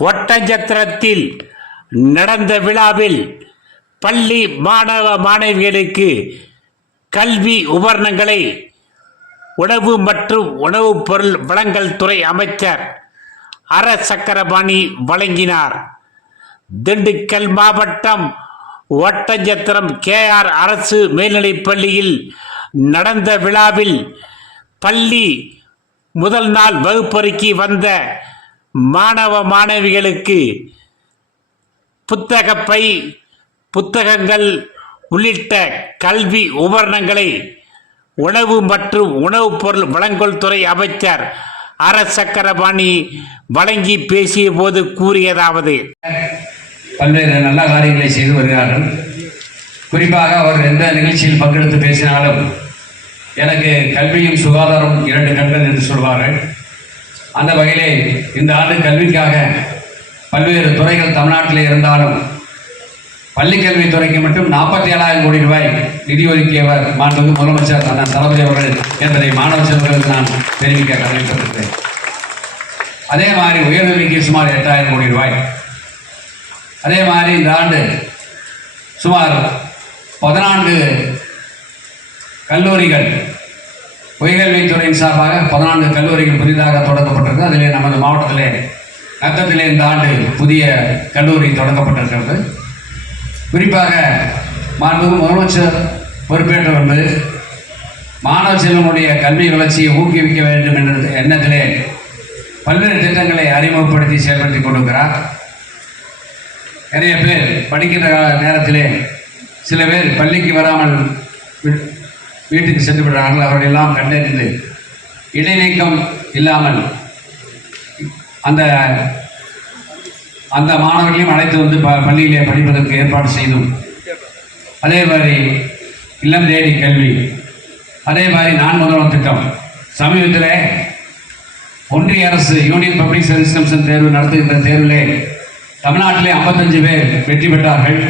ஒட்டஞ்சத்திரத்தில் நடந்த விழாவில் பள்ளி மாணவ மாணவிகளுக்கு கல்வி உபகரணங்களை உணவு மற்றும் உணவுப் பொருள் வழங்கல் துறை அமைச்சர் அர சக்கரபாணி வழங்கினார். திண்டுக்கல் மாவட்டம் ஒட்டஞ்சத்திரம் கேஆர் அரசு மேல்நிலைப் பள்ளியில் நடந்த விழாவில் பள்ளி முதல் நாள் வகுப்பறைக்கு வந்த மாணவ மாணவிகளுக்கு புத்தகப்பை புத்தகங்கள் உள்ளிட்ட கல்வி உபகரணங்களை உணவு மற்றும் உணவுப் பொருள் வழங்கல் துறை அமைச்சர் அர சக்கரபாணி வழங்கி பேசிய போது கூறியதாவது. பல்வேறு நல்ல காரியங்களை செய்து வருகிறார்கள். குறிப்பாக அவர் எந்த நிகழ்ச்சியில் பங்கெடுத்து பேசினாலும் எனக்கு கல்வியும் சுகாதாரம் இரண்டு கண்கள் என்று சொல்வார்கள். அந்த வகையிலே இந்த ஆண்டு கல்விக்காக பல்வேறு துறைகள் தமிழ்நாட்டில் இருந்தாலும் பள்ளி கல்வித்துறைக்கு மட்டும் நாற்பத்தி ஏழாயிரம் கோடி ரூபாய் நிதி ஒதுக்கியவர் மாண்புமிகு முதலமைச்சர் அண்ணன் தளபதி அவர்கள் என்பதை மாணவ செல்வர்களுக்கு நான் தெரிவிக்க கடமைப்பட்டிருக்கிறேன். அதே மாதிரி உயர்கல்விக்கு சுமார் எட்டாயிரம் கோடி ரூபாய். அதே மாதிரி இந்த ஆண்டு சுமார் பதினான்கு கல்லூரிகள் உயர்கல்வித்துறையின் சார்பாக பதினான்கு கல்லூரிகள் புதிதாக தொடங்கப்பட்டிருக்கு. அதிலே நமது மாவட்டத்திலே நத்தத்திலே இந்த ஆண்டு புதிய கல்லூரி தொடங்கப்பட்டிருக்கிறது. குறிப்பாக மாண்புமிகு முதலமைச்சர் பொறுப்பேற்ற வந்து மாணவ செல்வனுடைய கல்வி வளர்ச்சியை ஊக்குவிக்க வேண்டும் என்ற எண்ணத்திலே பல்வேறு திட்டங்களை அறிமுகப்படுத்தி செயல்படுத்தி கொண்டிருக்கிறார். நிறைய பேர் படிக்கின்ற நேரத்திலே சில பேர் பள்ளிக்கு வராமல் வீட்டுக்கு சென்று விடுறார்கள் அவர்கள் எல்லாம் கண்டறிந்து இடைநீக்கம் இல்லாமல் அந்த அந்த மாணவர்களையும் அழைத்து வந்து ப பள்ளியிலே படிப்பதற்கு ஏற்பாடு செய்தும் அதே மாதிரி இல்லம் தேடி கல்வி அதே மாதிரி நான் முதல்வன் திட்டம். சமீபத்தில் ஒன்றிய அரசு யூனியன் பப்ளிக் சர்வீஸ் கமிஷன் தேர்வு நடத்துகின்ற தேர்விலே தமிழ்நாட்டிலே 55 பேர் வெற்றி பெற்றார்கள்.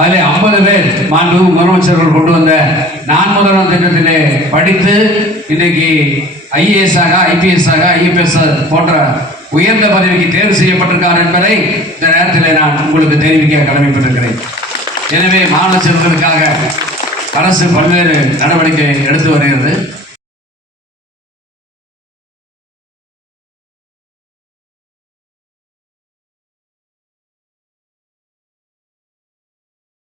அதிலே 50 பேர் மாண்பு முதலமைச்சர்கள் கொண்டு வந்த நான் முதல்வன் திட்டத்திலே படித்து இன்றைக்கு ஐஏஎஸ் ஆக ஐபிஎஸ் ஆக ஐஎஃப்எஸ் போன்ற உயர்ந்த பதவிக்கு தேர்வு செய்யப்பட்டிருக்கார் என்பதை இந்த நேரத்தில் நான் உங்களுக்கு தெரிவிக்க கடமைப்பட்டிருக்கிறேன். எனவே மாணவ செல்வர்களுக்காக அரசு பல்வேறு நடவடிக்கை எடுத்து வருகிறது.